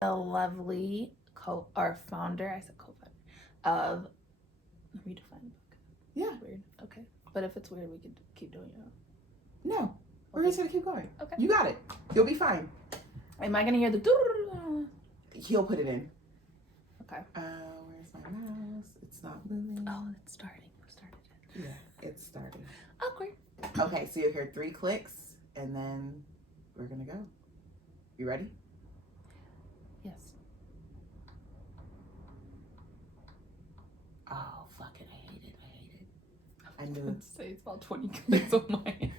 the lovely founder, I said co-founder, of ReDeefined the Podcast. Yeah. Weird. Okay. But if it's weird, we could keep doing it. No. We're just going to keep going. Okay. You got it. You'll be fine. Am I going to hear the... He'll put it in. Okay. Where's my mouse? It's not moving. Oh, it's starting. We started it. Yeah, it's starting. Awkward. Okay, so you'll hear 3 clicks, and then we're going to go. You ready? Yes. Oh, fuck it. I hate it. I knew it. Say it's about 20 clicks on mine.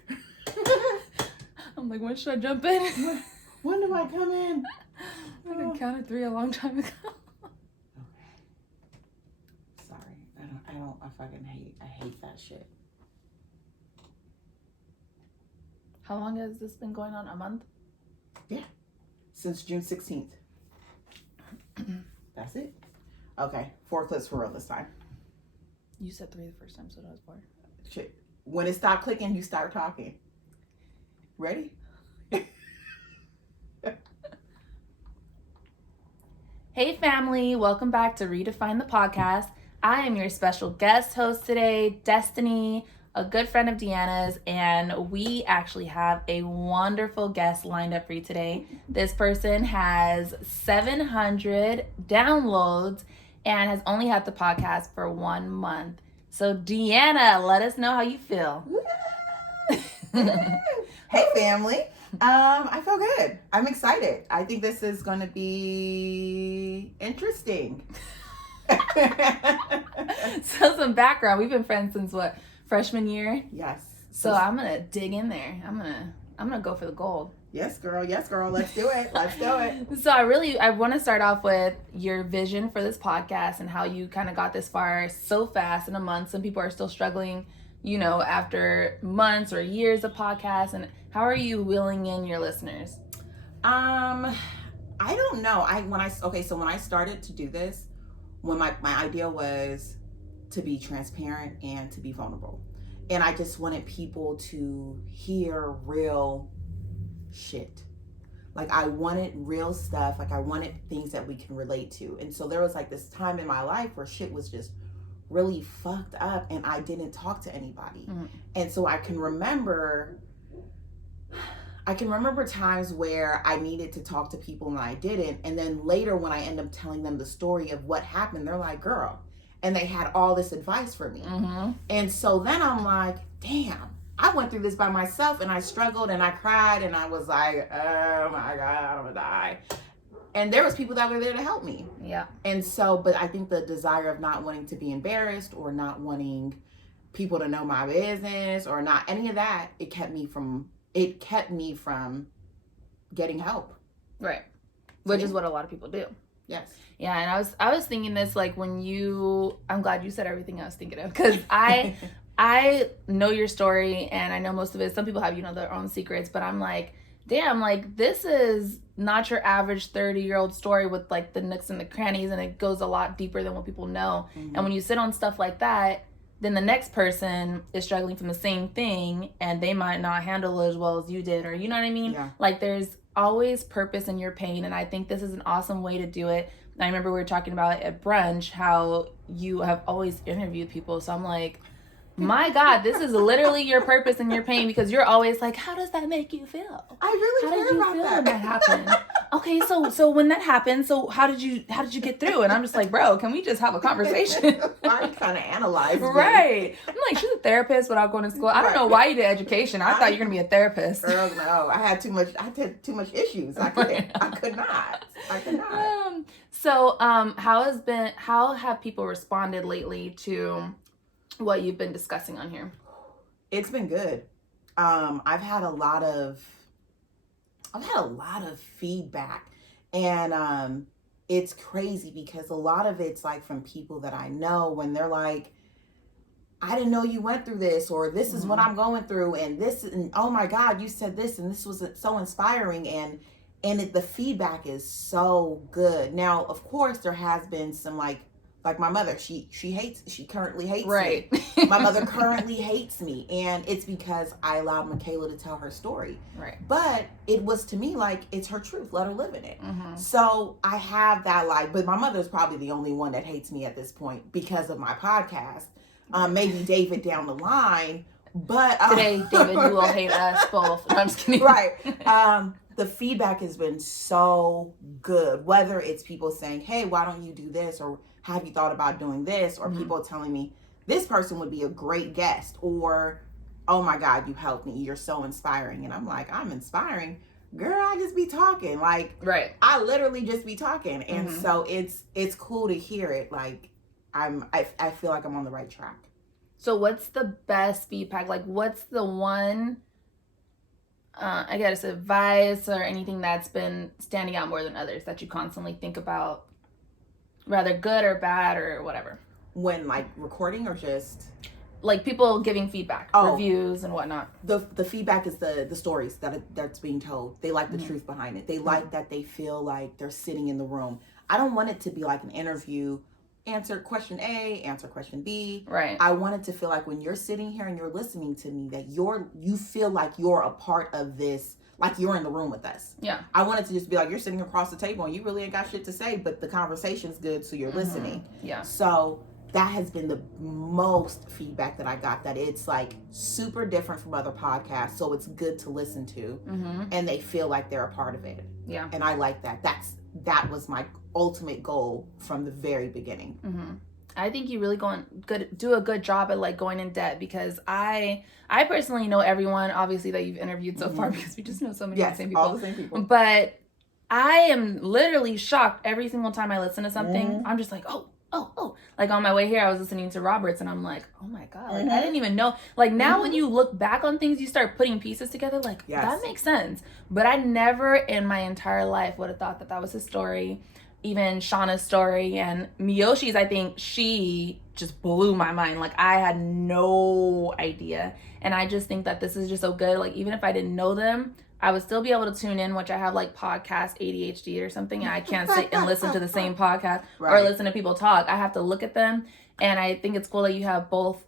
I'm like, when should I jump in? When do I come in? I counted 3 a long time ago. Okay. Sorry. I hate that shit. How long has this been going on? A month? Yeah. Since June 16th. That's it? Okay. 4 clips for real this time. You said 3 the first time, so that was 4. Shit. When it stopped clicking, you start talking. Ready? Hey family, welcome back to Redefine the Podcast. I am your special guest host today, Destiny, a good friend of Deanna's, and we actually have a wonderful guest lined up for you today. This person has 700 downloads and has only had the podcast for 1 month. So Deanna, let us know how you feel. Hey family. I feel good. I'm excited. I think this is going to be interesting. So some background. We've been friends since what, freshman year? Yes. So I'm gonna dig in there. I'm gonna go for the gold. Yes, girl. Let's do it. So I want to start off with your vision for this podcast and how you kind of got this far so fast in a month. Some people are still struggling, after months or years of podcasts. And how are you wheeling in your listeners? I don't know. When I started to do this, when my idea was to be transparent and to be vulnerable. And I just wanted people to hear real shit. Like I wanted real stuff. Like I wanted things that we can relate to. And so there was like this time in my life where shit was just really fucked up and I didn't talk to anybody. Mm-hmm. And so I can remember times where I needed to talk to people and I didn't. And then later when I end up telling them the story of what happened, they're like, girl. And they had all this advice for me. Mm-hmm. And so then I'm like, damn, I went through this by myself and I struggled and I cried and I was like, oh my God, I'm gonna die. And there was people that were there to help me. Yeah. And so, but I think the desire of not wanting to be embarrassed or not wanting people to know my business or not any of that, it kept me from getting help. Right. Which is what a lot of people do. Yes. Yeah, and I was thinking this like I'm glad you said everything I was thinking of, because I know your story and I know most of it. Some people have, their own secrets, but I'm like, damn, like this is not your average 30-year-old story with like the nooks and the crannies, and it goes a lot deeper than what people know. Mm-hmm. And when you sit on stuff like that, then the next person is struggling from the same thing and they might not handle it as well as you did, or you know what I mean? Yeah. Like there's always purpose in your pain, and I think this is an awesome way to do it. I remember we were talking about at brunch how you have always interviewed people, so I'm like, my God, this is literally your purpose and your pain, because you're always like, how does that make you feel? I really care about that. How did you feel when that happened? Okay, so when that happened, so how did you get through? And I'm just like, bro, can we just have a conversation? I'm kind of analyzing. Right. I'm like, she's a therapist without going to school. I don't know why you did education. I thought you were gonna be a therapist. Girl, no, I had too much issues. I could not. So how have people responded lately to what you've been discussing on here? It's been good. I've had a lot of feedback, and it's crazy because a lot of it's like from people that I know, when they're like, I didn't know you went through this, or this is what I'm going through, and oh my God, you said this, and this was so inspiring, and the feedback is so good. Now, of course, there has been some like like my mother, she currently hates right. me. My mother currently hates me, and it's because I allowed Michaela to tell her story. Right. But it was to me like, it's her truth. Let her live in it. Mm-hmm. So I have that, like, but my mother's probably the only one that hates me at this point because of my podcast. Maybe David down the line, but today, David, you will hate us both. No, I'm just kidding. Right. The feedback has been so good. Whether it's people saying, "Hey, why don't you do this?" or "Have you thought about doing this?" or people telling me this person would be a great guest, or "Oh my God, you helped me. You're so inspiring." And I'm like, I'm inspiring, girl. I just be talking. Like, right. I literally just be talking, and so it's cool to hear it. Like, I feel like I'm on the right track. So what's the best feedback? Like, what's the one, I guess, advice or anything that's been standing out more than others that you constantly think about, rather good or bad or whatever? When, like, recording or just? Like, people giving feedback, reviews and whatnot. The feedback is the stories that's being told. They like the truth behind it. They like that they feel like they're sitting in the room. I don't want it to be like an interview. Answer question A, answer question B. Right. I want it to feel like when you're sitting here and you're listening to me, that you feel like you're a part of this, like you're in the room with us. Yeah. I want it to just be like you're sitting across the table and you really ain't got shit to say, but the conversation's good, so you're listening. Yeah. So that has been the most feedback that I got, that it's like super different from other podcasts, so it's good to listen to, and they feel like they're a part of it. Yeah. And I like that. That was my ultimate goal from the very beginning. I think you really do a good job at like going in depth, because I personally know everyone obviously that you've interviewed so far, because we just know so many of the same people. All the same people. But I am literally shocked every single time I listen to something. I'm just like, oh. Like on my way here, I was listening to Roberts, and I'm like, oh my God, like, I didn't even know. Like now when you look back on things, you start putting pieces together, like that makes sense. But I never in my entire life would have thought that was his story. Even Shauna's story and Miyoshi's, I think she just blew my mind. Like I had no idea. And I just think that this is just so good. Like even if I didn't know them, I would still be able to tune in, which I have like podcast ADHD or something, and I can't sit and listen to the same podcast or listen to people talk. I have to look at them. And I think it's cool that you have both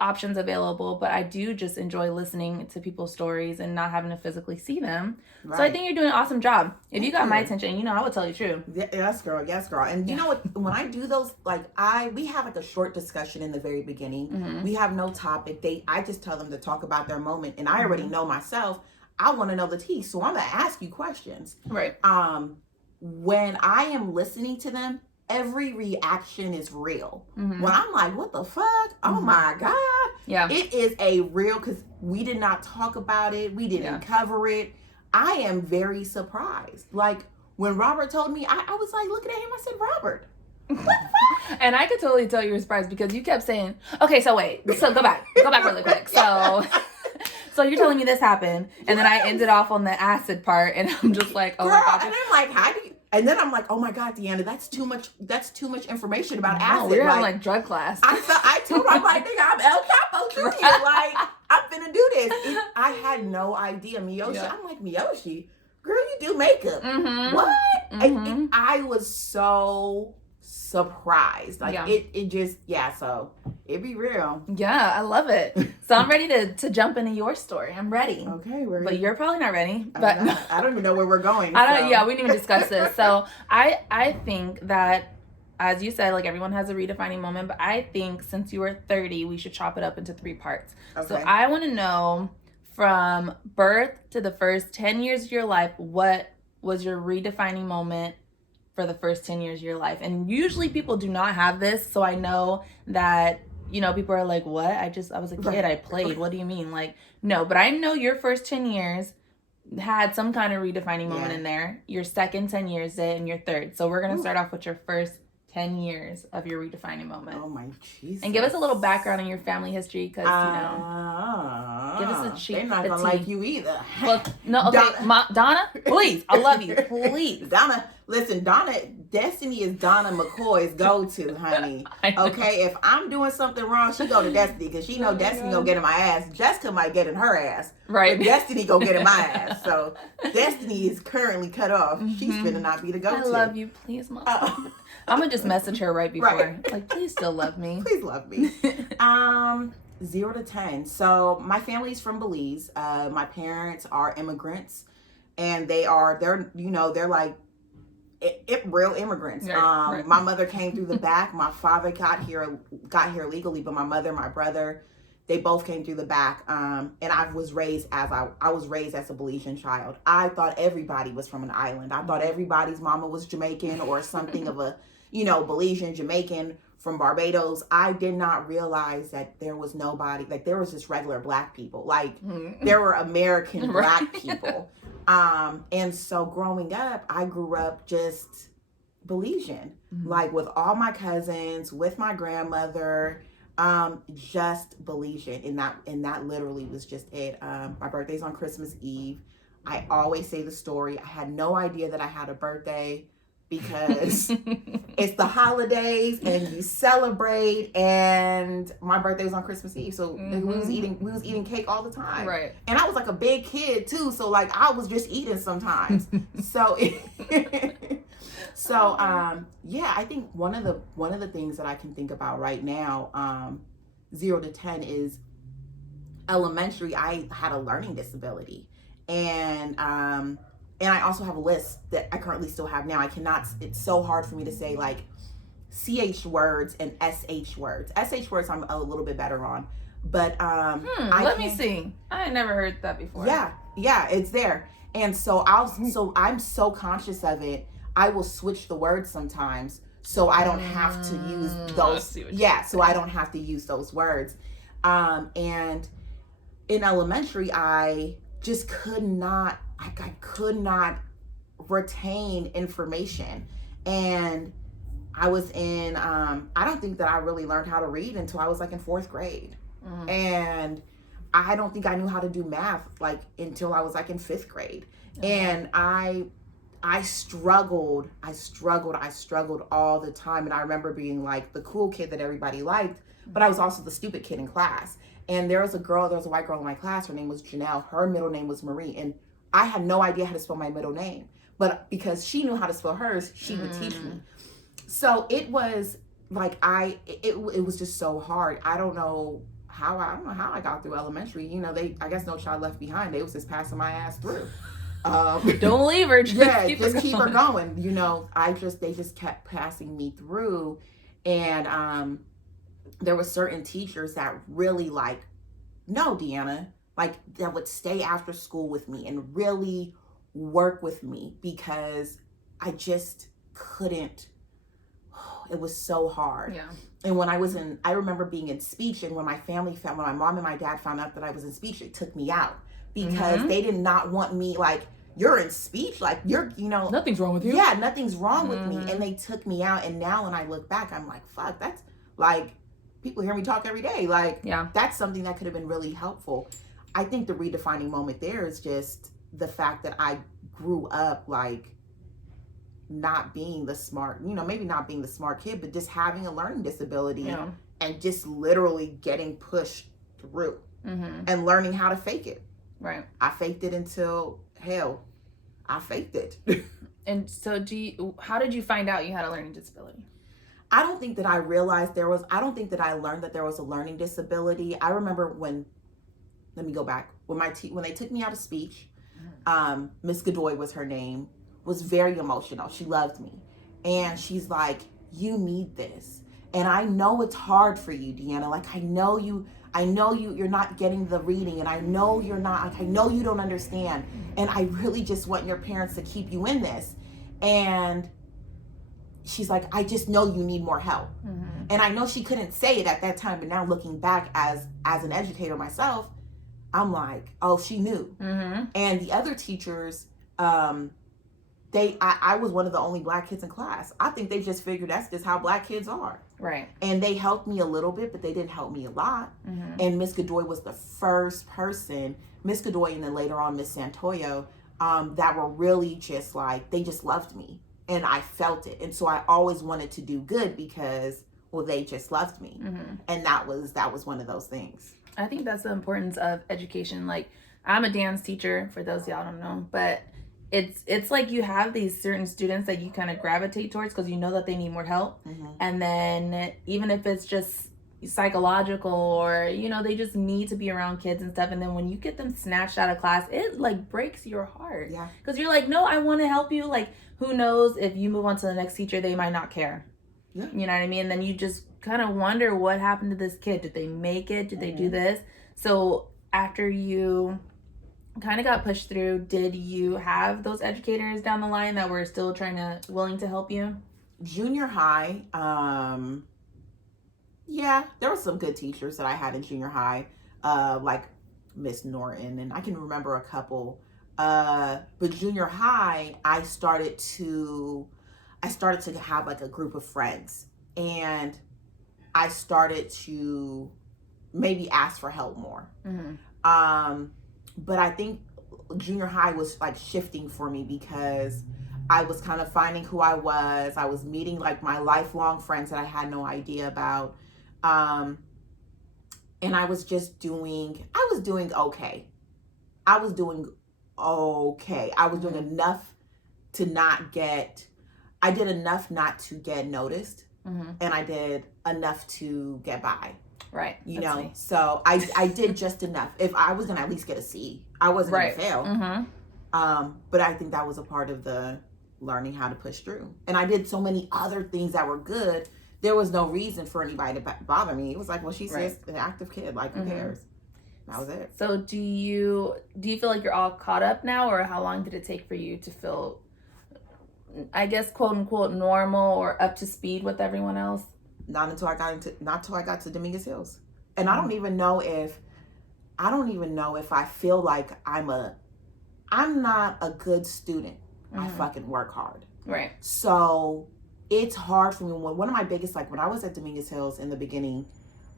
options available, but I do just enjoy listening to people's stories and not having to physically see them. Right. So I think you're doing an awesome job. If you got my attention, I would tell you true. Yes, girl. And you know what? When I do those, like we have like a short discussion in the very beginning. We have no topic. I just tell them to talk about their moment, and I already know myself. I want to know the tea, so I'm gonna ask you questions. Right. When I am listening to them, every reaction is real. When I'm like, what the fuck? Oh my God. Yeah. It is a real, because we did not talk about it. We didn't cover it. I am very surprised. Like when Robert told me, I was like looking at him, I said, Robert, what the fuck? And I could totally tell you were surprised, because you kept saying, okay, so wait, so go back really quick. So you're telling me this happened, and then I ended off on the acid part, and I'm just like, oh my God. And I'm like, how do you? And then I'm like, oh my God, Deanna, that's too much information about acid. We're having like drug class. I told her, I'm like, nigga, I'm El Capo Jr. Like, I'm finna do this. I had no idea. Miyoshi, I'm like, Miyoshi, girl, you do makeup. What? And I was so surprised. Like it just, so it be real. Yeah, I love it. So I'm ready to jump into your story. I'm ready. Okay, but you're probably not ready. But I don't even know where we're going. Yeah, we didn't even discuss this. So I think that, as you said, like everyone has a redefining moment, but I think since you were 30, we should chop it up into 3 parts. Okay. So I want to know, from birth to the first 10 years of your life, what was your redefining moment for the first 10 years of your life? And usually people do not have this, so I know that people are like, what? I was a kid, I played. What do you mean? Like, no, but I know your first 10 years had some kind of redefining moment in there. Your second 10 years did, and your third. So we're going to start off with your first 10 years of your redefining moment. Oh my Jesus. And give us a little background on your family history, because, give us a cheat. They're not going to like you either. Well, no, okay. Donna, please. I love you. Please. Donna, Listen, Destiny is Donna McKoy's go-to, honey. Okay, if I'm doing something wrong, she go to Destiny because she know Destiny gonna get in my ass. Jessica might get in her ass, right? But Destiny gonna get in my ass. So Destiny is currently cut off. She's finna not be the go-to. I love you, please, Mom. I'm gonna just message her right before, like, please still love me. Please love me. 0 to 10. So my family's from Belize. My parents are immigrants, and they're like real immigrants. Right. My mother came through the back. My father got here legally, but my mother, my brother, they both came through the back. And I was raised as a Belizean child. I thought everybody was from an island. I thought everybody's mama was Jamaican or something of a, Belizean, Jamaican from Barbados. I did not realize that there was nobody, like there was just regular black people. Like there were American black people. And so growing up, I grew up just Belizean, like with all my cousins, with my grandmother, just Belizean. And that literally was just it. My birthday's on Christmas Eve. I always say the story. I had no idea that I had a birthday because it's the holidays and you celebrate, and my birthday was on Christmas Eve, so we was eating cake all the time, right? And I was like a big kid too, so like I was just eating sometimes. Yeah, I think one of the things that I can think about right now, 0 to 10, is elementary. I had a learning disability, and I also have a list that I currently still have now. It's so hard for me to say like CH words and SH words. SH words I'm a little bit better on. But let me see. I had never heard that before. Yeah, it's there. And so I'm so conscious of it. I will switch the words sometimes so I don't have to use those. So I don't have to use those words. And in elementary, I just could not retain information. And I was in, I don't think that I really learned how to read until I was like in 4th grade. And I don't think I knew how to do math like until I was like in 5th grade. And I struggled all the time. And I remember being like the cool kid that everybody liked, but I was also the stupid kid in class. And there was a white girl in my class. Her name was Janelle. Her middle name was Marie. And I had no idea how to spell my middle name, but because she knew how to spell hers, she would teach me. So it was like, it was just so hard. I don't know how I got through elementary. I guess No Child Left Behind. They was just passing my ass through. Don't leave her. Just keep her going. They just kept passing me through. And, there were certain teachers that really like, no, Deanna, like that would stay after school with me and really work with me because I just couldn't. It was so hard. Yeah. And when I remember being in speech, and when my mom and my dad found out that I was in speech, it took me out because they did not want me like, you're in speech, like you're, nothing's wrong with you. Yeah, nothing's wrong with me. And they took me out. And now when I look back, I'm like, fuck, that's like, people hear me talk every day. Like, that's something that could have been really helpful. I think the redefining moment there is just the fact that I grew up like not being the smart, maybe not being the smart kid, but just having a learning disability and just literally getting pushed through and learning how to fake it. Right. I faked it until hell. I faked it. And so how did you find out you had a learning disability? I don't think that I realized I don't think that I learned that there was a learning disability. I remember let me go back. When they took me out of speech, Miss 𝐲𝐿𝐿 was her name, was very emotional. She loved me. And she's like, you need this. And I know it's hard for you, Deanna. Like, I know you're not getting the reading, and I know you're not, like, I know you don't understand. And I really just want your parents to keep you in this. And she's like, I just know you need more help. And I know she couldn't say it at that time, but now looking back as an educator myself, I'm like, oh, she knew. And the other teachers, I was one of the only black kids in class. I think they just figured that's just how black kids are. Right. And they helped me a little bit, but they didn't help me a lot. And Miss 𝐲𝐿𝐿 was the first person, Miss 𝐲𝐿𝐿 and then later on Miss Santoyo, that were really just like, they just loved me. and I felt it. And so I always wanted to do good because, well, they just loved me. And that was one of those things. I think that's the importance of education. Like, I'm a dance teacher, for those y'all don't know, but it's like you have these certain students that you kind of gravitate towards because you know that they need more help. And then even if it's just psychological or, you know, they just need to be around kids and stuff, and then when you get them snatched out of class, it like breaks your heart. Yeah. Because you're like, no, I want to help you. Like, who knows, if you move on to the next teacher, they might not care. Yeah. You know what I mean? And then you just kind of wonder what happened to this kid. Did they make it? Did they do this? So after you kind of got pushed through, did you have those educators down the line that were still willing to help you? Junior high, yeah, there were some good teachers that I had in junior high, like Miss Norton, and I can remember a couple. But junior high, I started to have like a group of friends, and I started to maybe ask for help more. But I think junior high was like shifting for me because I was kind of finding who I was. I was meeting like my lifelong friends that I had no idea about. And I was doing okay. I was doing enough to I did enough not to get noticed, and I did enough to get by. Right. You know, nice. So I did just enough. If I was gonna at least get a C, I wasn't gonna fail. But I think that was a part of the learning how to push through. And I did so many other things that were good. There was no reason for anybody to bother me. It was like, well, she's just an active kid. Like, who cares? That was it. So do you feel like you're all caught up now, or how long did it take for you to feel, I guess, quote unquote, normal or up to speed with everyone else? Not until I got to Dominguez Hills. And I don't even know if I feel like I'm not a good student. I fucking work hard. Right. So it's hard for me. One of my biggest, like when I was at Dominguez Hills in the beginning,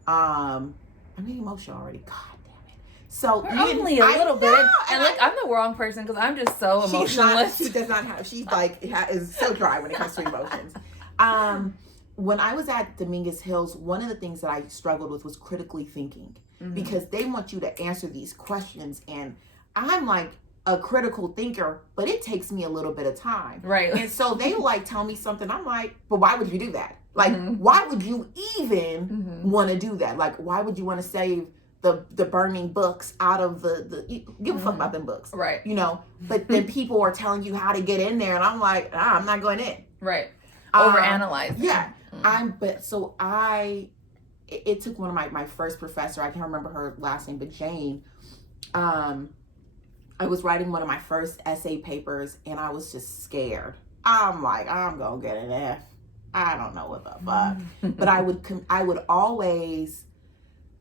I'm getting emotional already. God damn it. So only a little bit. And look, I'm the wrong person because I'm just so emotionless. She does not have, she's like, is so dry when it comes to emotions. When I was at Dominguez Hills, one of the things that I struggled with was critically thinking, because they want you to answer these questions, and I'm like a critical thinker, but it takes me a little bit of time. Right. And so they like tell me something, I'm like, but why would you do that? Like, why would you even want to do that? Like, why would you want to save the burning books out of the give a fuck about them books. Right. You know, but then people are telling you how to get in there, and I'm like, I'm not going in. Right. Overanalyze. Yeah. It took one of my first professor, I can't remember her last name, but Jane, I was writing one of my first essay papers, and I was just scared. I'm like, I'm going to get an F. I don't know what the fuck. But I would always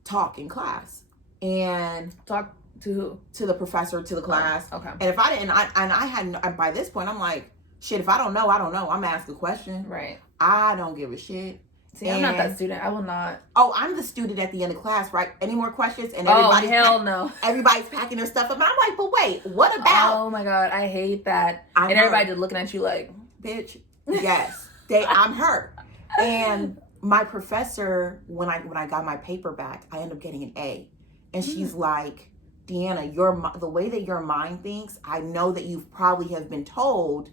talk in class. And talk to who? To the professor, to the class. Oh, okay. And if I didn't, I hadn't, by this point, I'm like, shit, if I don't know, I don't know. I'm asking a question. Right. I don't give a shit. See, I'm not that student. I will not. Oh, I'm the student at the end of class, right? Any more questions? And no. Everybody's packing their stuff up. And I'm like, but wait, what about? Oh my God, I hate that. And everybody just looking at you like, bitch. Yes, I'm her. And my professor, when I got my paper back, I ended up getting an A. And she's like, Deanna, the way that your mind thinks, I know that you probably have been told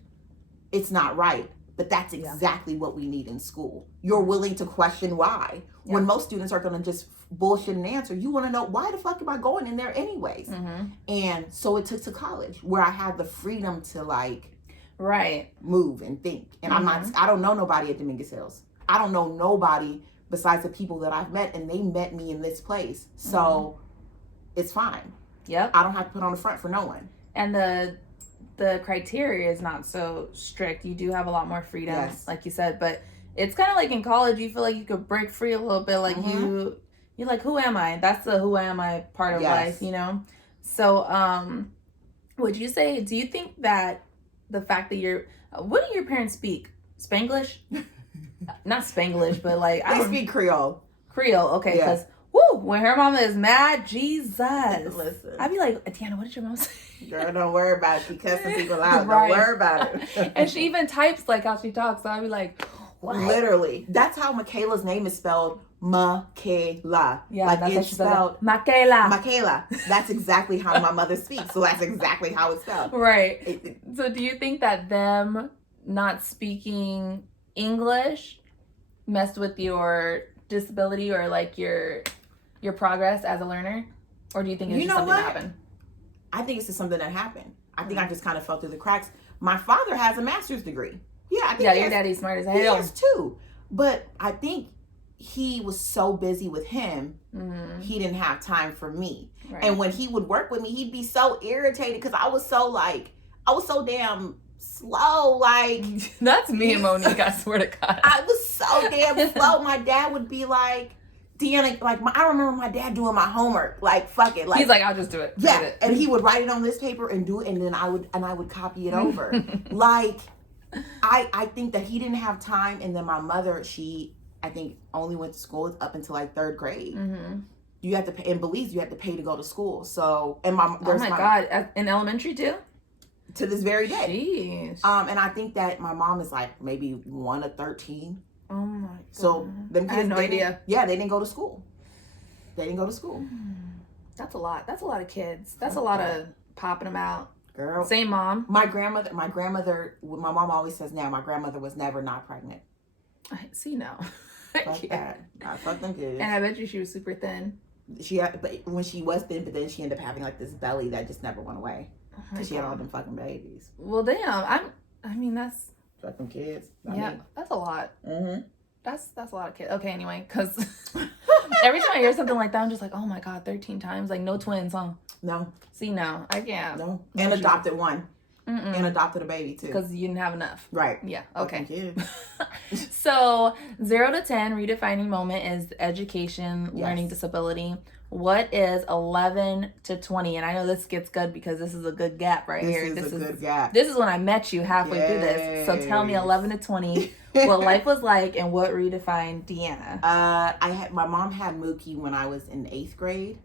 it's not right. But that's exactly what we need in school. You're willing to question why. Yeah. When most students are going to just bullshit and answer, you want to know, why the fuck am I going in there anyways? And so it took to college where I had the freedom to move and think. And I don't know nobody at Dominguez Hills. I don't know nobody besides the people that I've met, and they met me in this place. So it's fine. Yep. I don't have to put on the front for no one. And the criteria is not so strict. You do have a lot more freedom, like you said, but it's kind of like in college, you feel like you could break free a little bit. Like you're like, who am I? That's the who am I part of life, you know? So, do you think that the fact that what do your parents speak? Spanglish? Not Spanglish, but like, I speak Creole. Creole, okay. Because Woo! When her mama is mad, Jesus. Listen. I'd be like, Deanna, what did your mom say? Girl, don't worry about it. She cussing people out. Right. Don't worry about it. And she even types like how she talks. So I'd be like, what? Literally. That's how Michaela's name is spelled. Michaela. Yeah, like that's it's spelled. Michaela. Michaela. That's exactly how my mother speaks. So that's exactly how it's spelled. Right. So do you think that them not speaking English messed with your disability or like your progress as a learner? Or do you think it's just something that happened? I think it's just something that happened. I think I just kind of fell through the cracks. My father has a master's degree. Yeah, I think your daddy's smart as hell. He is too. But I think he was so busy with him, he didn't have time for me. Right. And when he would work with me, he'd be so irritated because I was so damn slow. Like that's me and Monique, I swear to God. I was so damn slow. My dad would be like, Deanna, like I remember my dad doing my homework. Like, fuck it. Like, he's like, I'll just do it. Yeah. And he would write it on this paper and do it, and then I would copy it over. Like, I think that he didn't have time, and then my mother, I think only went to school up until like 3rd grade. Mm-hmm. You have to pay in Belize. You have to pay to go to school. So, and God, in elementary too. To this very day. Jeez. And I think that my mom is like maybe 1 of 13. Oh my God. So them kids, I had no idea. Yeah, they didn't go to school. That's a lot. That's a lot of kids. That's a lot of popping them out. Girl. Same mom. My grandmother, my mom always says now, my grandmother was never not pregnant. See now. Fuck that. Fuck them kids. And I bet you she was super thin. But when she was thin, but then she ended up having like this belly that just never went away. Because she had all them fucking babies. Well, damn. I mean, that's... Fucking kids. That's a lot. Mm-hmm. That's a lot of kids. Okay, anyway, because every time I hear something like that, I'm just like, oh my God, 13 times. Like, no twins, huh? No. See, no. I can't. No. And adopted one. Mm-mm. And adopted a baby, too. Because you didn't have enough. Right. Yeah, okay. Kids. So, 0 to 10, redefining moment is education, learning disability. What is 11 to 20? And I know this gets good because this is a good gap here. This is a good gap. This is when I met you halfway through this. So tell me 11 to 20, what life was like and what redefined Deanna. My mom had Mookie when I was in 8th grade.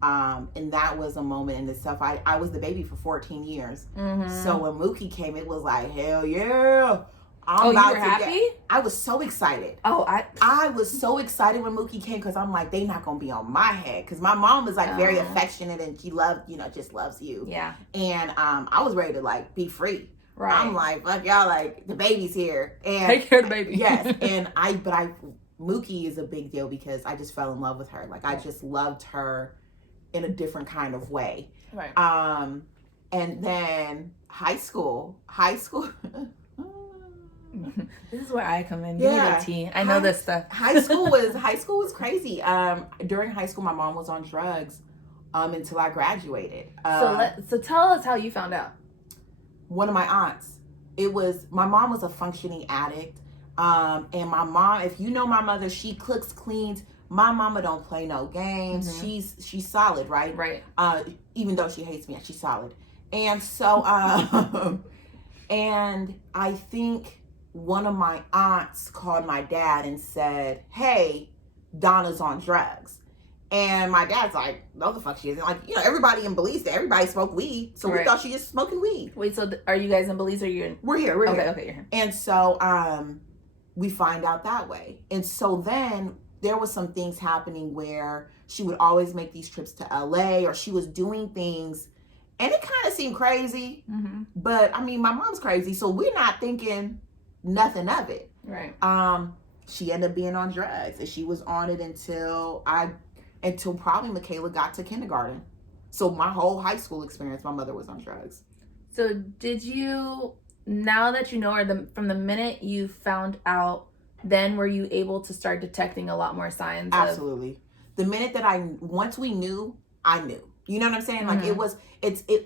And that was a moment in itself. I was the baby for 14 years. Mm-hmm. So when Mookie came, it was like, hell yeah. You were happy? I was so excited. I was so excited when Mookie came because I'm like, they not going to be on my head. Because my mom is like very affectionate and she just loves you. Yeah. And I was ready to like be free. Right. I'm like, fuck y'all, like the baby's here. And take care of the baby. Yes. And Mookie is a big deal because I just fell in love with her. Like I just loved her in a different kind of way. Right. And then high school. This is where I come in. Yeah. Tea. I know this stuff. High school was crazy. During high school, my mom was on drugs until I graduated. So tell us how you found out. One of my aunts. My mom was a functioning addict. And my mom, if you know my mother, she cooks, cleans. My mama don't play no games. Mm-hmm. She's solid, right? Right. Even though she hates me, she's solid. And so, and I think one of my aunts called my dad and said, hey, Donna's on drugs. And my dad's like, no, the fuck she isn't. Like, everybody in Belize, everybody smoked weed. So we thought she just smoking weed. Wait, so are you guys in Belize or you're in? We're here. Okay, you're here. And so we find out that way. And so then there was some things happening where she would always make these trips to LA or she was doing things. And it kind of seemed crazy. Mm-hmm. But, I mean, my mom's crazy. So we're not thinking nothing of it. Right. She ended up being on drugs. And she was on it until probably Michaela got to kindergarten. So my whole high school experience, my mother was on drugs. So did you, now that you know her, from the minute you found out, then were you able to start detecting a lot more signs? Absolutely. The minute that once we knew, I knew. You know what I'm saying? Mm-hmm. Like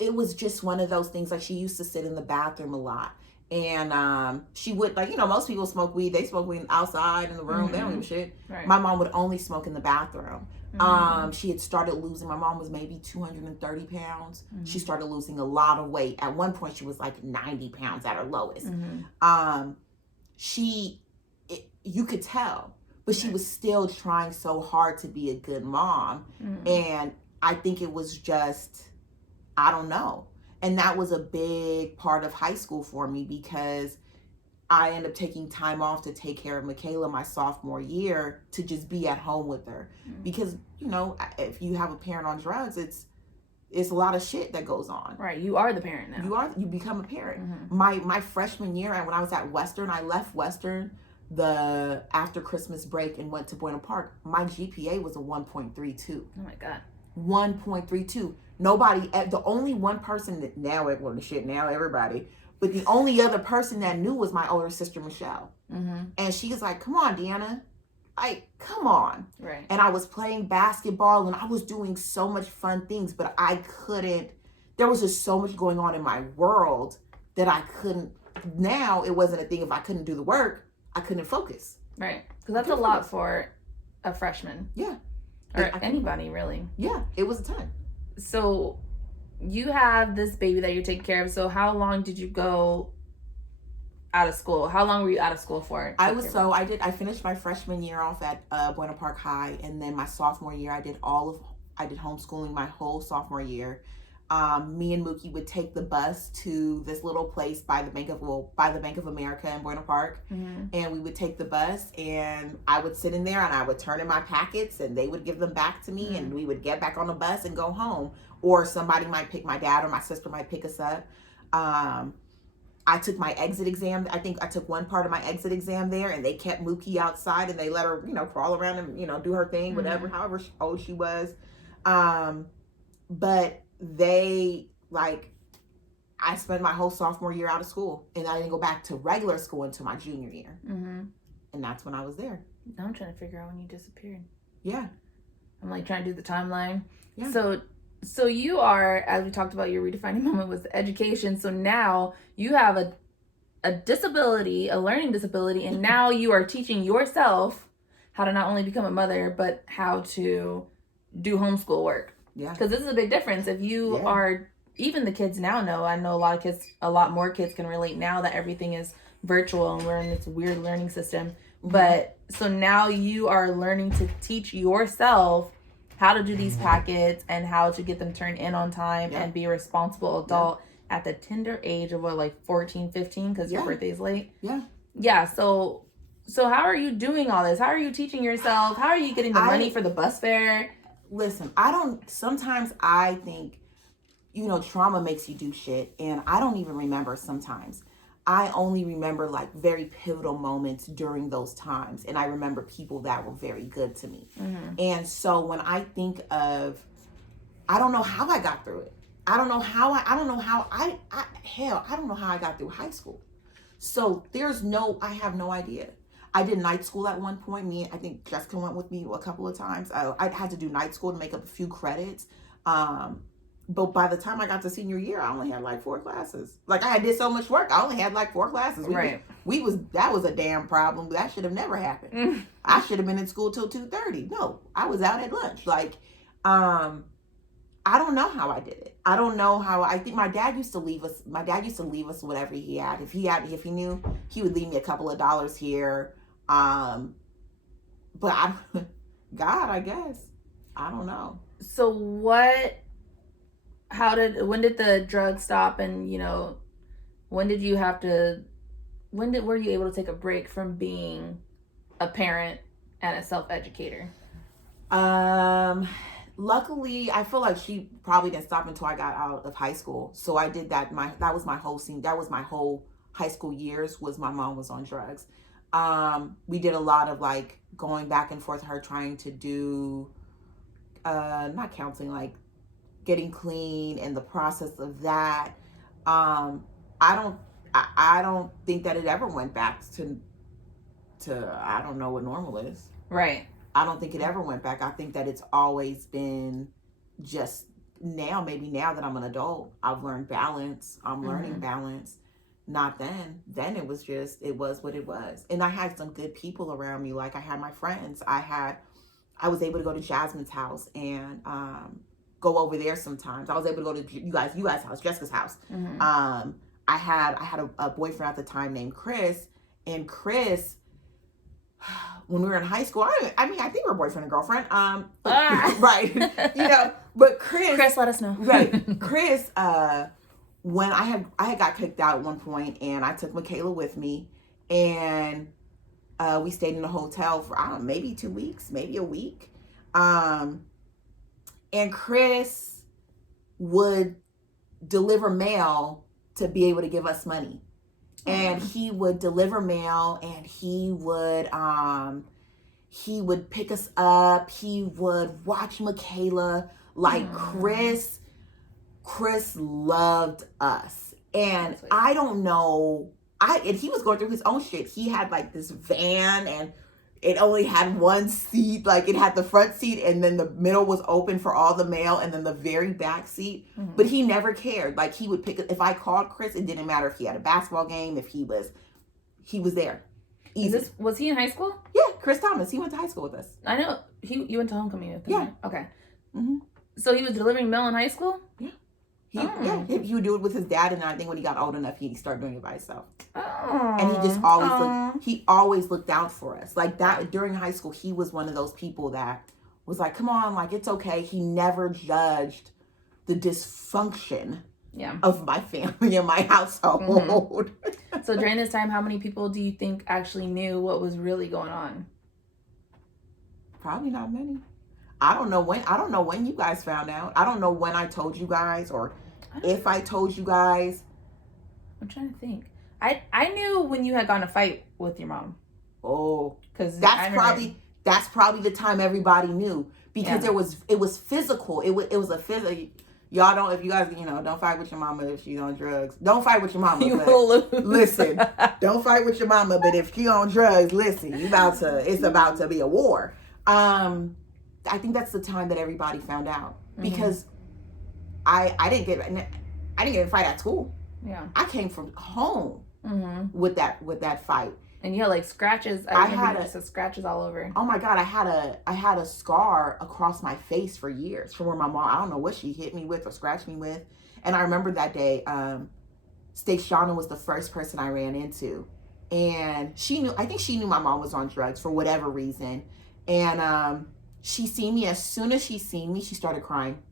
it was just one of those things. Like she used to sit in the bathroom a lot. And she would, like, most people smoke weed. They smoke weed outside in the room. Mm-hmm. They don't give a shit. Right. My mom would only smoke in the bathroom. Mm-hmm. She had started losing, my mom was maybe 230 pounds. Mm-hmm. She started losing a lot of weight. At one point, she was like 90 pounds at her lowest. Mm-hmm. You could tell. but she was still trying so hard to be a good mom. And I think it was just, I don't know. And that was a big part of high school for me, because I ended up taking time off to take care of Michaela my sophomore year, to just be at home with her. Because, you know, if you have a parent on drugs, it's a lot of shit that goes on. Right. You are the parent now. You become a parent. My freshman year, and when I was at Western, I left Western after Christmas break and went to Buena Park. My GPA was a 1.32. Oh my God. 1.32. Nobody, the only one person that now everybody, but the only other person that knew was my older sister, Michelle. And she was like, come on, Deanna. Like, come on. Right. And I was playing basketball and I was doing so much fun things, but I couldn't, there was just so much going on in my world that I couldn't, now it wasn't a thing. If I couldn't do the work, I couldn't focus. Right. Because that's a lot for a freshman. Yeah. Or anybody, really. Yeah, it was a ton. So you have this baby that you're taking care of. So how long did you go out of school? How long were you out of school for? I finished my freshman year off at Buena Park High, and then my sophomore year I did homeschooling my whole sophomore year. Me and Mookie would take the bus to this little place by the Bank of America in Buena Park, and we would take the bus, and I would sit in there and I would turn in my packets, and they would give them back to me, and we would get back on the bus and go home, or somebody might pick, my dad or my sister might pick us up. I took my exit exam. I think I took one part of my exit exam there, and they kept Mookie outside and they let her, crawl around and, do her thing, whatever, however old she was. But I spent my whole sophomore year out of school, and I didn't go back to regular school until my junior year. And that's when I was there. Now I'm trying to figure out when you disappeared. Yeah. I'm like trying to do the timeline. Yeah. So you are, as we talked about, your redefining moment was education. So now you have a disability, a learning disability, and now you are teaching yourself how to not only become a mother, but how to do homeschool work. Yeah. Because this is a big difference. If you are, even the kids now know, I know a lot more kids can relate now that everything is virtual and we're in this weird learning system. But so now you are learning to teach yourself how to do these packets and how to get them turned in on time and be a responsible adult at the tender age of 14, 15, because your birthday's late. Yeah. So how are you doing all this? How are you teaching yourself? How are you getting the money for the bus fare? Listen, sometimes I think, trauma makes you do shit, and I don't even remember sometimes. I only remember very pivotal moments during those times. And I remember people that were very good to me. And so when I think of, I don't know how I got through it. I don't know how I got through high school. So I have no idea. I did night school at one point. I think Jessica went with me a couple of times. I had to do night school to make up a few credits. But by the time I got to senior year, I only had 4 classes. I did so much work, I only had 4 classes. That was a damn problem. That should have never happened. I should have been in school till 2:30. No, I was out at lunch. I don't know how I did it. I don't know how. I think my dad used to leave us. Whatever he had. If he knew, he would leave me a couple of dollars here. But God, I guess. I don't know. So when did the drugs stop, and when were you able to take a break from being a parent and a self-educator? Luckily, I feel like she probably didn't stop until I got out of high school. So I did that. That was my whole high school years, was my mom was on drugs. We did a lot of going back and forth, her trying to do, not counseling, getting clean and the process of that. I don't think that it ever went back to I don't know what normal is. Right. I don't think it ever went back. I think that it's always been just now, maybe now that I'm an adult, I've learned balance. I'm learning balance. Not then. Then it was what it was. And I had some good people around me. I had my friends. I was able to go to Jasmine's house and go over there sometimes. I was able to go to you guys' house, Jessica's house. I had a boyfriend at the time named Chris, and Chris, when we were in high school, I mean, I think we were boyfriend and girlfriend. Right. But Chris, let us know. Right. Chris, when I had got kicked out at one point, and I took Michaela with me, and we stayed in a hotel for, I don't know, maybe 2 weeks, maybe a week. And Chris would deliver mail to be able to give us money. And he would deliver mail, and he would pick us up. He would watch Michaela. Like, Chris loved us. And I don't know, and he was going through his own shit. He had like this van, and it only had one seat. Like, it had the front seat, and then the middle was open for all the mail, and then the very back seat. But he never cared. Like, he would pick, if I called Chris, it didn't matter if he had a basketball game, if he was there. Easy. Was he in high school? Yeah, Chris Thomas. He went to high school with us. I know. You went to homecoming with him, Yeah. right? Okay. So he was delivering mail in high school? Yeah. He would do it with his dad, and then I think when he got old enough, he started doing it by himself. And he just always looked out for us. Like, that during high school, he was one of those people that was like, come on, like, it's okay. He never judged the dysfunction of my family and my household. So during this time, how many people do you think actually knew what was really going on? Probably not many. I don't know when you guys found out. I don't know when I told you guys, or if I told you guys. I'm trying to think. I knew when you had gotten a fight with your mom. Oh, because that's probably the time everybody knew, because it was physical. It was a physical. Y'all don't, if you guys, don't fight with your mama if she's on drugs. Don't fight with your mama. You will lose. Listen, don't fight with your mama, but if she on drugs, listen, it's about to be a war. I think that's the time that everybody found out, because I didn't get in a fight at school. Yeah, I came from home with that fight, and you had like scratches. I had scratches all over. Oh my God, I had a scar across my face for years from where my mom, I don't know what she hit me with or scratched me with, and I remember that day. Stashana was the first person I ran into, and I think she knew my mom was on drugs for whatever reason, and she seen me. As soon as she seen me, she started crying,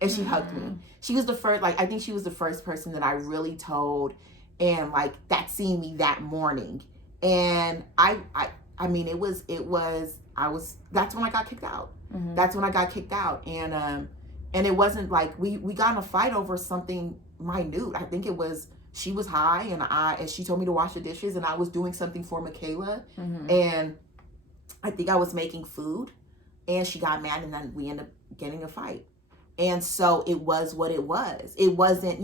and she hugged me. She was the first, I think she was the first person that I really told, and that seen me that morning. And I mean, that's when I got kicked out. That's when I got kicked out. And it wasn't like we got in a fight over something minute. I think it was, she was high, and she told me to wash the dishes, and I was doing something for Michaela, and I think I was making food. And she got mad, and then we ended up getting a fight. And so it was what it was. It wasn't,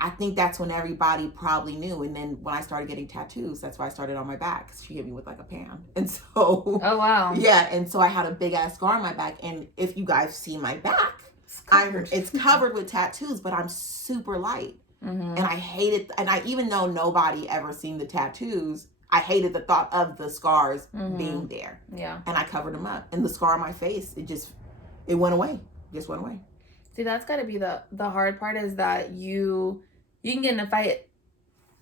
I think that's when everybody probably knew. And then when I started getting tattoos, that's why I started on my back. She hit me with like a pan. And so. Oh, wow. Yeah. And so I had a big ass scar on my back. And if you guys see my back, it's covered with tattoos, but I'm super light. And I hate it. And even though nobody ever seen the tattoos, I hated the thought of the scars being there. Yeah. And I covered them up. And the scar on my face, it went away. Just went away. See, that's got to be the hard part, is that you can get in a fight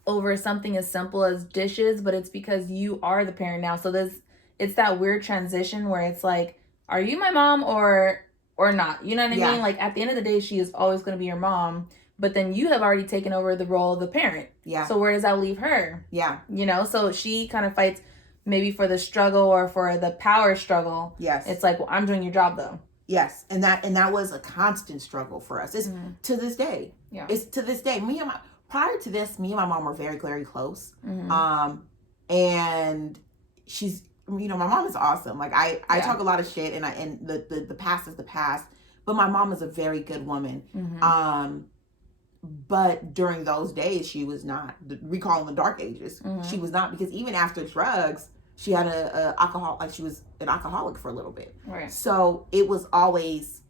over something as simple as dishes, but it's because you are the parent now. So it's that weird transition where it's like, are you my mom or not? You know what I mean? Like, at the end of the day, she is always going to be your mom. But then you have already taken over the role of the parent. Yeah. So where does that leave her? Yeah. So she kind of fights maybe for the struggle or for the power struggle. Yes. It's like, well, I'm doing your job though. Yes. And that was a constant struggle for us. It's to this day. Yeah. It's to this day. Prior to this, me and my mom were very, very close. And she's, my mom is awesome. Like, I talk a lot of shit, and the past is the past, but my mom is a very good woman. But during those days, she was not. We call them the dark ages. She was not, because even after drugs, she had she was an alcoholic for a little bit. Right. So it was always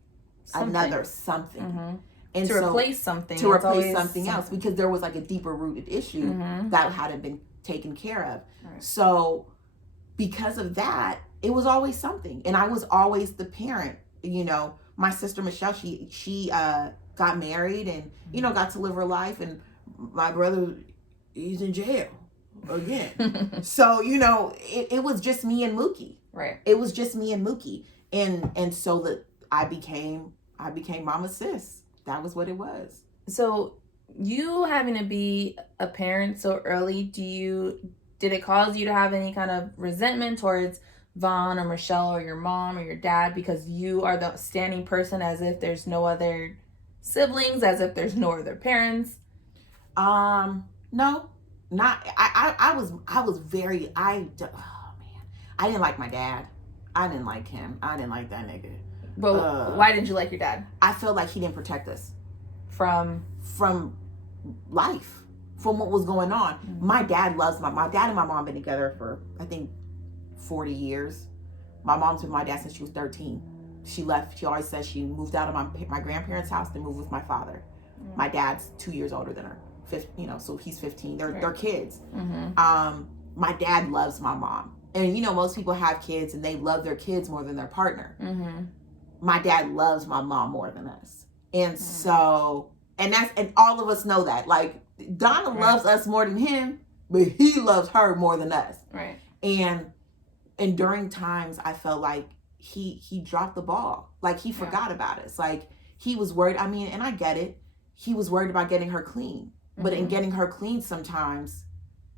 another something. And to replace something. To replace something else, because there was like a deeper rooted issue that hadn't been taken care of. Right. So because of that, it was always something. And I was always the parent. My sister Michelle, she got married and, got to live her life. And my brother, he's in jail. again. So, it was just me and Mookie. Right. It was just me and Mookie. And so that I became Mama Sis. That was what it was. So you having to be a parent so early, did it cause you to have any kind of resentment towards Vaughn or Michelle or your mom or your dad because you are the standing person, as if there's no other siblings, as if there's no other parents? No, not, I was very, oh man, I didn't like my dad. I didn't like him. I didn't like that nigga. But why didn't you like your dad? I felt like he didn't protect us. From life, from what was going on. Mm-hmm. My dad loves my dad and my mom been together for, I think, 40 years. My mom's been with my dad since she was 13. She left. She always says she moved out of my grandparents' house to move with my father. Mm-hmm. My dad's 2 years older than her. So he's 15. They're kids. Mm-hmm. My dad loves my mom. And most people have kids and they love their kids more than their partner. Mm-hmm. My dad loves my mom more than us. And so, and all of us know that. Like, Donna loves us more than him, but he loves her more than us. Right. And during times I felt like he dropped the ball. Like, he forgot about us. Like, he was worried. I mean, and I get it. He was worried about getting her clean. But in getting her clean, sometimes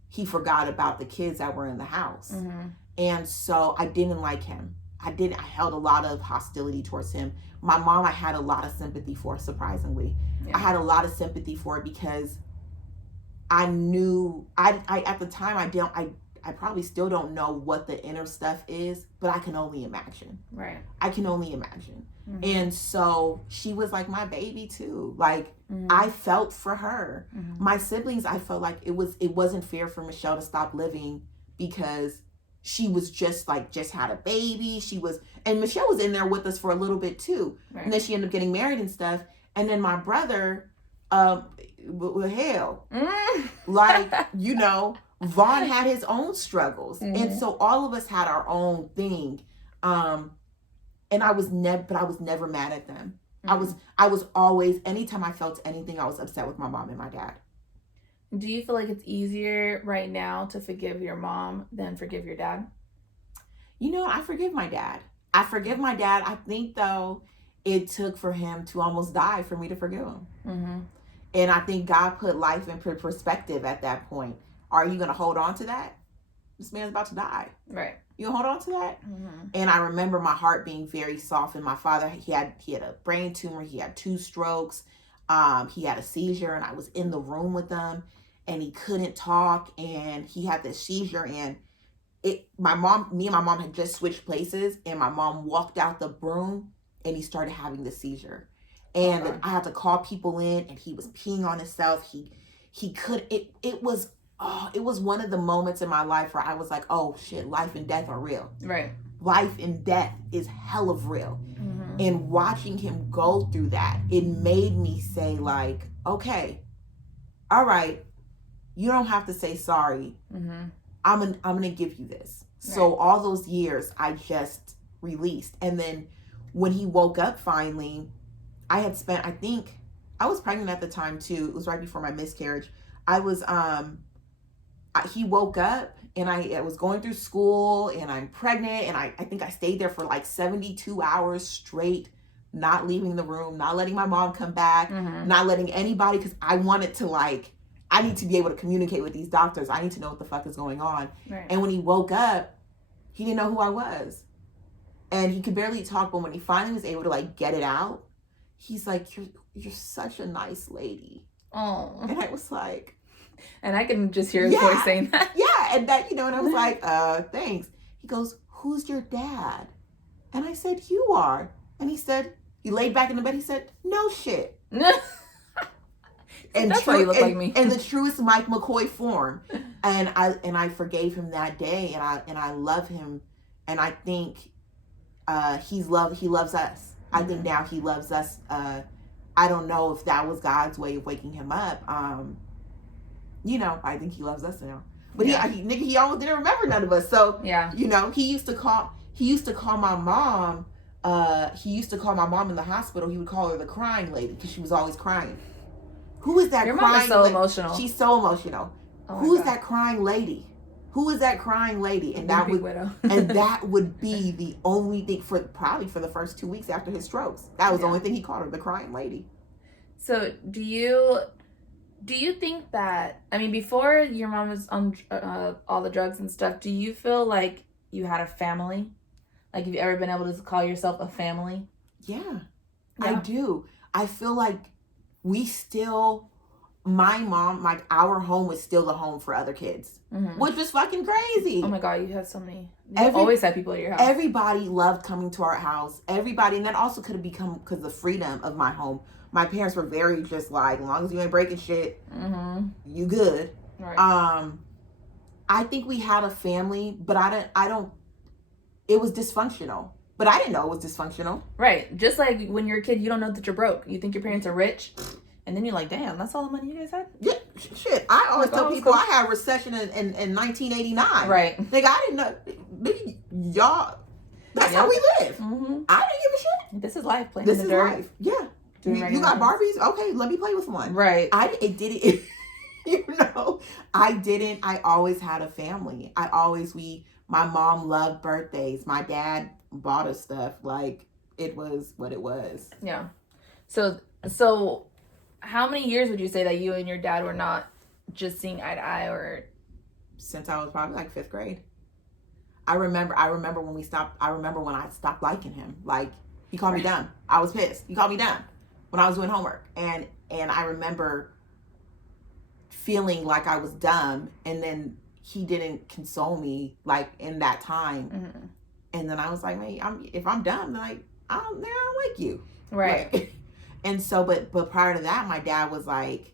he forgot about the kids that were in the house. Mm-hmm. And so I didn't like him. I held a lot of hostility towards him. My mom, I had a lot of sympathy for, surprisingly. Yeah. I had a lot of sympathy for because I knew, I at the time, I probably still don't know what the inner stuff is, but I can only imagine. Right. I can only imagine. Mm-hmm. And so she was like my baby too. Like, I felt for her. Mm-hmm. My siblings, I felt like it wasn't fair for Michelle to stop living because she was just had a baby. And Michelle was in there with us for a little bit too. Right. And then she ended up getting married and stuff. And then my brother, hell, like, Vaughn had his own struggles. Mm-hmm. And so all of us had our own thing. And I was never mad at them. Mm-hmm. I was always, anytime I felt anything, I was upset with my mom and my dad. Do you feel like it's easier right now to forgive your mom than forgive your dad? I forgive my dad. I think, though, it took for him to almost die for me to forgive him. Mm-hmm. And I think God put life in perspective at that point. Are you going to hold on to that? This man's about to die. Right. You hold on to that? Mm-hmm. And I remember my heart being very soft. And my father, he had a brain tumor. He had 2 strokes. He had a seizure, and I was in the room with him, and he couldn't talk, and he had this seizure. And me and my mom had just switched places, and my mom walked out the room, and he started having the seizure. And I had to call people in, and he was peeing on himself. He could. It was one of the moments in my life where I was like, oh shit, life and death are real. Right. Life and death is hell of real. Mm-hmm. And watching him go through that, it made me say, like, okay, all right, you don't have to say sorry. Mm-hmm. I'm gonna give you this. Right. So all those years I just released. And then when he woke up finally, I had spent, I think I was pregnant at the time too. It was right before my miscarriage. He woke up, and I was going through school, and I'm pregnant, and I think I stayed there for like 72 hours straight, not leaving the room, not letting my mom come back, mm-hmm. not letting anybody, because I wanted to, like, I need to be able to communicate with these doctors. I need to know what the fuck is going on. Right. And when he woke up, he didn't know who I was. And he could barely talk, but when he finally was able to, like, get it out, he's like, you're such a nice lady. Oh. And I was like... And I can just hear his voice saying that. Yeah, and that, and I was like, thanks. He goes, who's your dad? And I said, you are. And he laid back in the bed, he said, no shit. And that's why you look like me. And the truest Mike McKoy form. And I forgave him that day, and I love him, and I think he loves us. Mm-hmm. I think now he loves us. I don't know if that was God's way of waking him up. I think he loves us now. But he almost didn't remember none of us. So he used to call my mom. He used to call my mom in the hospital. He would call her the crying lady because she was always crying. Who is that? Your crying mom is so emotional. She's so emotional. who's that crying lady? Who is that crying lady? And that would and that would be the only thing for the first 2 weeks after his strokes. That was the only thing he called her, the crying lady. So do you think that, I mean, before your mom was on all the drugs and stuff, do you feel like you had a family? Like, have you ever been able to call yourself a family? Yeah. I do. I feel like my mom, like, our home was still the home for other kids, which was fucking crazy. Oh my God, you had so many. You always had people at your house. Everybody loved coming to our house. Everybody, and that also could have become because of the freedom of my home. My parents were very just like, as long as you ain't breaking shit, you good. Right. I think we had a family, but I don't. It was dysfunctional. But I didn't know it was dysfunctional. Right. Just like when you're a kid, you don't know that you're broke. You think your parents are rich. And then you're like, damn, that's all the money you guys had? Yeah, shit. I always tell people I had a recession in 1989. Right. Like, I didn't know. Y'all, that's how we live. I didn't give a shit. This is life. Playing in the dirt. Life. Yeah. You got Barbies? Okay, let me play with one. Right. It didn't. I didn't. I always had a family. My mom loved birthdays. My dad bought us stuff. Like, it was what it was. Yeah. So how many years would you say that you and your dad were not just seeing eye to eye, or? Since I was probably like 5th grade. I remember when I stopped liking him. Like, he called me dumb. I was pissed. He called me dumb when I was doing homework. And I remember feeling like I was dumb, and then he didn't console me like in that time. And then I was like, man, if I'm dumb, then I don't like you. Right. Like, and so, but prior to that, my dad was like,